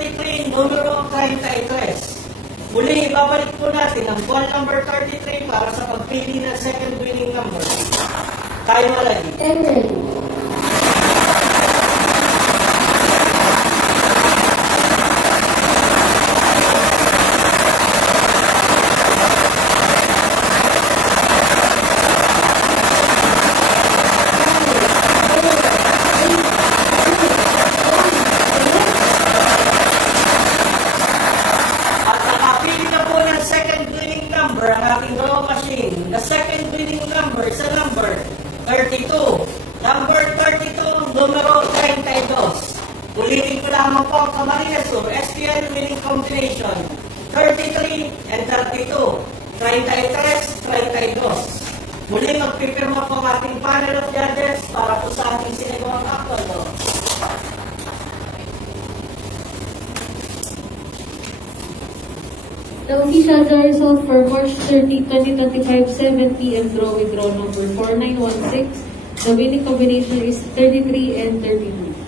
33, numero 33. Muli, ibabalik po natin ang ball number 33 para sa pagpili ng second winning number. Tayo malagi. The second winning number is a number 32. Number 32, numero 32. Ulitin ko lamang po ang Camarines Sur SPL winning combination 33 and 32. 33, 32. Muli magpipirma po ang ating panel of judges para po sa ating sinigawang akto. The officials are resolved for March 30, 2025, 7 p.m. draw with draw number 4916. The winning combination is 33 and 32.